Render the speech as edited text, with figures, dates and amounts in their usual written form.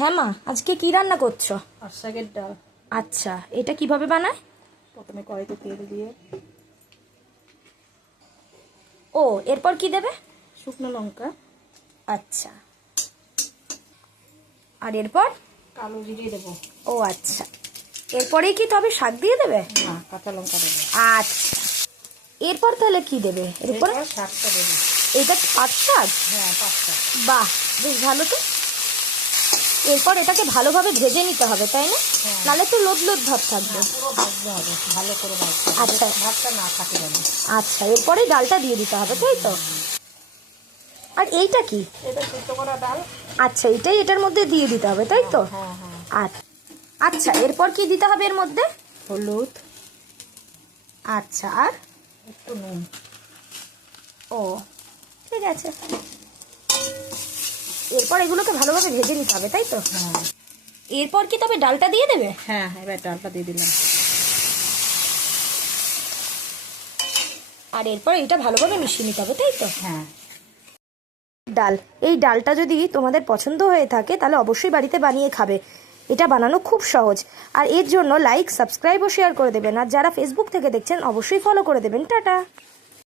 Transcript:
হ্যাঁ মা, আজকে কি রান্না করছো? আর শাকের ডাল। আচ্ছা, এটা কিভাবে বানায়? প্রথমে কড়াইতে তেল দিয়ে ও, এরপর কি দেবে? শুকনো লঙ্কা, আচ্ছা, আর এরপর? কালো জিরে দেবো। ও আচ্ছা, এরপরেই কি তবে শাক দিয়ে দেবে? না, কাঁচা লঙ্কা দেবো। আচ্ছা, এরপর তাহলে কি দেবে? এরপর এরপর শাকটা দেবো। এটা কি পাট শাক? হ্যাঁ, পাঁচটা। বাহ, বেশ ভালো তো। এরপর এটাকে ভালোভাবে ভেজে নিতে হবে, তাই না? হ্যাঁ। নাহলে তো লোদ লোদ ভাব থাকবে। পুরো ভাজতে হবে, ভালো করে ভাজতে হবে। আচ্ছা। ভাতটা না থাকে যেন। আচ্ছা, এরপরে ডালটা দিয়ে দিতে হবে, তাই তো? আর এইটা কি? এটা সিদ্ধ করা ডাল। আচ্ছা, এটাই এটার মধ্যে দিয়ে দিতে হবে, তাই তো? হ্যাঁ হ্যাঁ। আচ্ছা, এরপর কি দিতে হবে এর মধ্যে? হলুদ, আচ্ছা, আর একটু নুন। ও ঠিক আছে। এরপর এগুলোকে ভালোভাবে ভেজে নিতে হবে, তাই তো? হ্যাঁ এরপর কি তবে ডালটা দিয়ে দেবে? হ্যাঁ, এবার ডালটা দিয়ে দিলাম। আর এরপর এটা ভালোভাবে মিশিয়ে নিতে হবে, তাই তো? হ্যাঁ। ডাল, এই ডালটা যদি তোমাদের পছন্দ হয়ে থাকে তাহলে অবশ্যই বাড়িতে বানিয়ে খাবে। এটা বানানো খুব সহজ। আর এর জন্য লাইক, সাবস্ক্রাইব ও শেয়ার করে দেবেন। আর যারা ফেসবুক থেকে দেখছেন অবশ্যই ফলো করে দেবেন। টাটা।